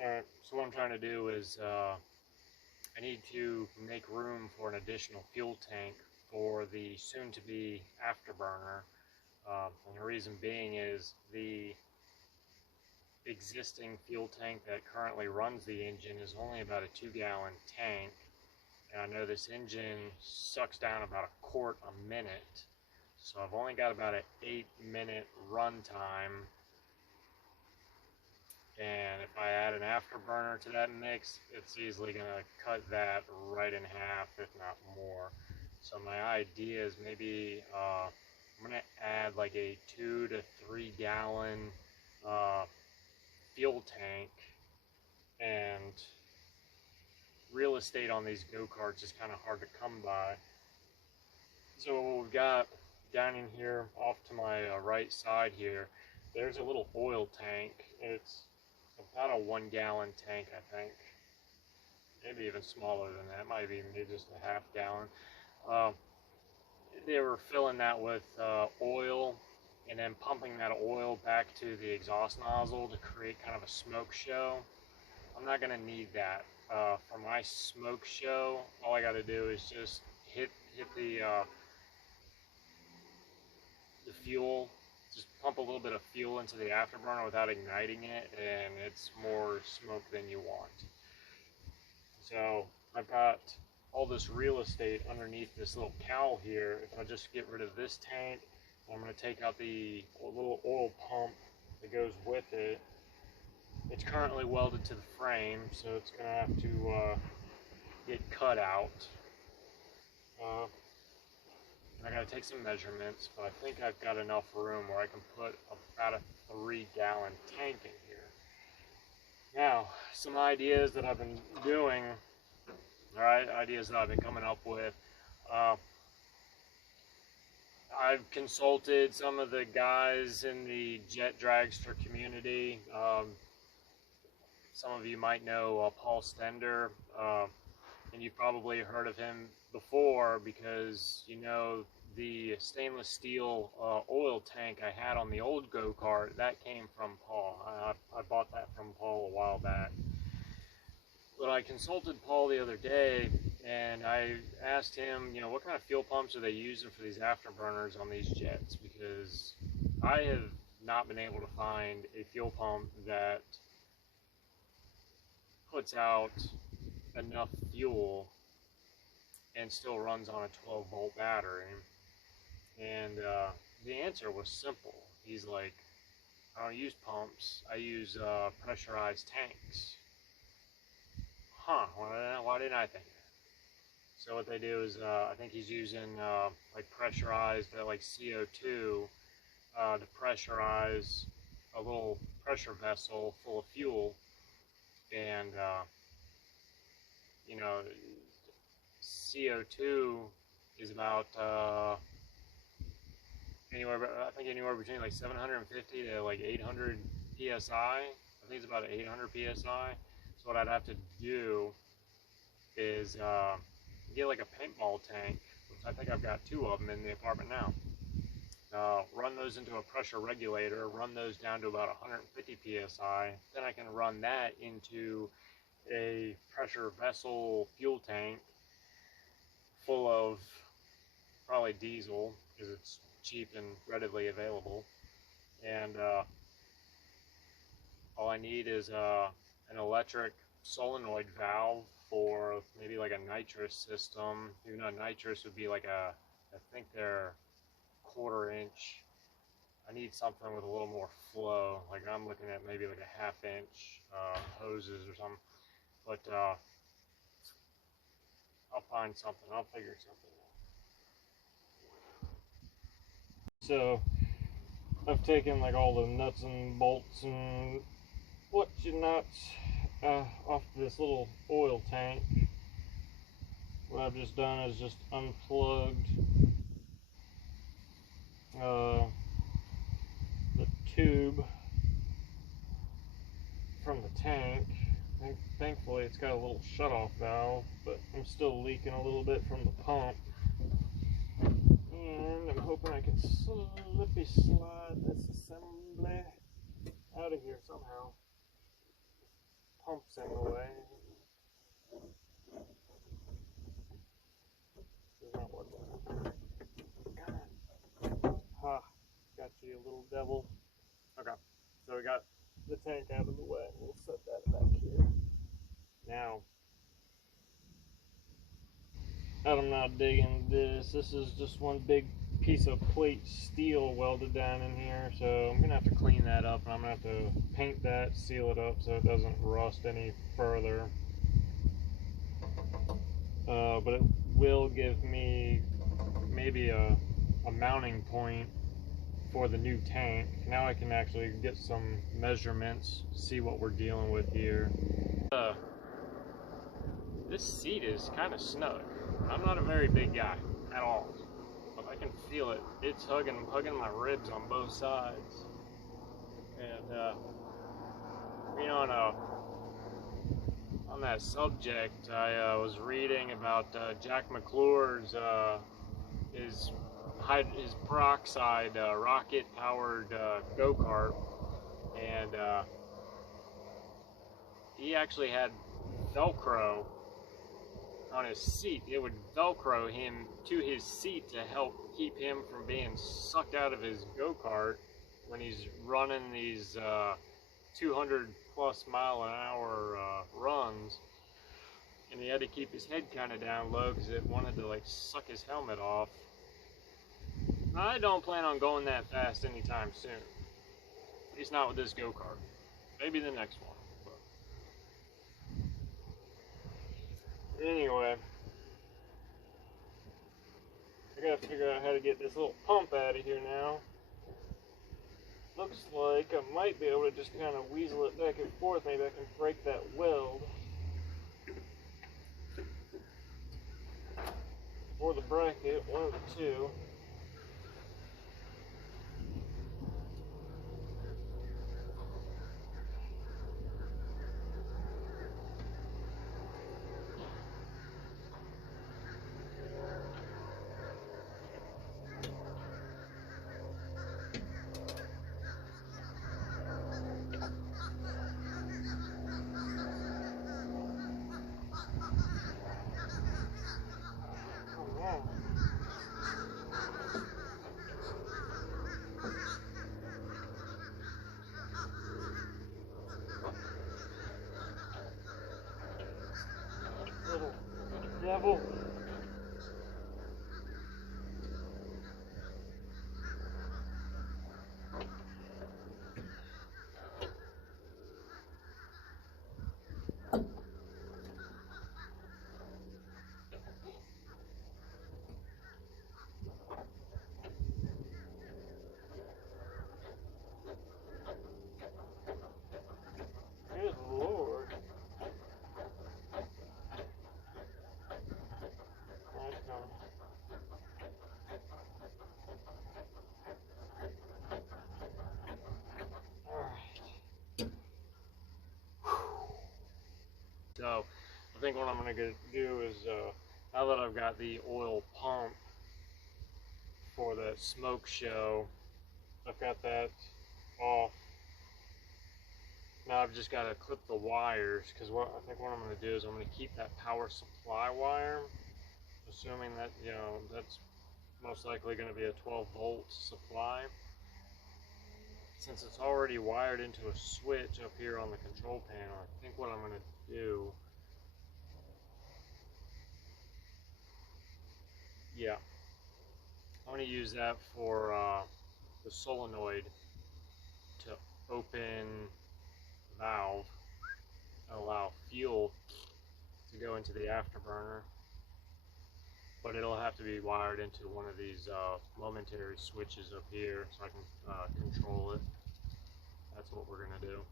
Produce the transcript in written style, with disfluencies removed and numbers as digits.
Alright, so what I'm trying to do is I need to make room for an additional fuel tank for the soon-to-be Afterburner. And the reason being is the existing fuel tank that currently runs the engine is only about a 2-gallon tank. And I know this engine sucks down about a quart a minute. So I've only got about an 8-minute run time. And if I add an Afterburner to that mix, it's easily going to cut that right in half, if not more. So my idea is maybe I'm going to add like a 2 to 3 gallon fuel tank. And real estate on these go-karts is kind of hard to come by. So what we've got down in here off to my right side here, there's a little oil tank. It's about a 1-gallon tank, I think. Maybe even smaller than that. Might be maybe just a half gallon. They were filling that with oil and then pumping that oil back to the exhaust nozzle to create kind of a smoke show. I'm not going to need that. For my smoke show, all I got to do is just hit the fuel, just pump a little bit of fuel into the Afterburner without igniting it, and it's more smoke than you want. So I've got all this real estate underneath this little cowl here. If I just get rid of this tank, I'm going to take out the little oil pump that goes with it. It's currently welded to the frame, so it's going to have to get cut out. I got to take some measurements, but I think I've got enough room where I can put about a 3-gallon tank in here. Now, some ideas that I've been doing, alright, ideas that I've been coming up with. I've consulted some of the guys in the jet dragster community. Some of you might know Paul Stender, and you've probably heard of him before because you know the stainless steel oil tank I had on the old go-kart, that came from Paul. I bought that from Paul a while back. But I consulted Paul the other day and I asked him, you know, what kind of fuel pumps are they using for these Afterburners on these jets? Because I have not been able to find a fuel pump that puts out enough fuel and still runs on a 12-volt battery. And the answer was simple. He's like, I don't use pumps, I use pressurized tanks. Huh, why didn't I think of that? So what they do is, I think he's using like pressurized, like CO2 to pressurize a little pressure vessel full of fuel. And, you know, CO2 is about I think anywhere between like 750 to like 800 psi. I think it's about 800 psi. So what I'd have to do is get like a paintball tank, which I think I've got 2 of them in the apartment now. Run those into a pressure regulator, run those down to about 150 psi. Then I can run that into a pressure vessel fuel tank full of probably diesel because it's cheap and readily available. And all I need is an electric solenoid valve for maybe like a nitrous system. Even though nitrous would be like I think they're 1/4 inch. I need something with a little more flow. Like I'm looking at maybe like a 1/2 inch hoses or something. But I'll find something. I'll figure something out. So I've taken like all the nuts and bolts and whatnots off this little oil tank. What I've just done is just unplugged the tube from the tank. Thankfully it's got a little shutoff valve, but I'm still leaking a little bit from the pump. And I'm hoping I can slippy slide this assembly out of here somehow. pump's in the way. This is not working. Ha! Got you, little devil. Okay, so we got the tank out of the way. We'll set that back here. Now, I'm not digging this. This is just one big piece of plate steel welded down in here, so I'm gonna have to clean that up, and I'm gonna have to paint that, seal it up so it doesn't rust any further. But it will give me maybe a mounting point for the new tank. Now I can actually get some measurements, see what we're dealing with here. This seat is kind of snug. I'm not a very big guy at all, but I can feel it. It's hugging my ribs on both sides. And you know, on that subject, I was reading about Jack McClure's his peroxide rocket-powered go-kart, and he actually had Velcro on his seat. It would Velcro him to his seat to help keep him from being sucked out of his go-kart when he's running these 200 plus mile an hour runs. And he had to keep his head kind of down low because it wanted to like suck his helmet off. I don't plan on going that fast anytime soon. At least not with this go-kart. Maybe the next one. But anyway, I gotta figure out how to get this little pump out of here now. Looks like I might be able to just kind of weasel it back and forth. Maybe I can break that weld. Or the bracket, one of the two. Little devil. Good Lord. That's coming. Alright. So, I think what I'm going to do is, now that I've got the oil pump for the smoke show, I've got that off. Now I've just got to clip the wires, because what I think what I'm going to do is I'm going to keep that power supply wire, assuming that, you know, that's most likely going to be a 12-volt supply. Since it's already wired into a switch up here on the control panel, I think what I'm going to do, yeah, I'm going to use that for the solenoid to open the valve and allow fuel to go into the afterburner. But it'll have to be wired into one of these momentary switches up here so I can control it. That's what we're going to do.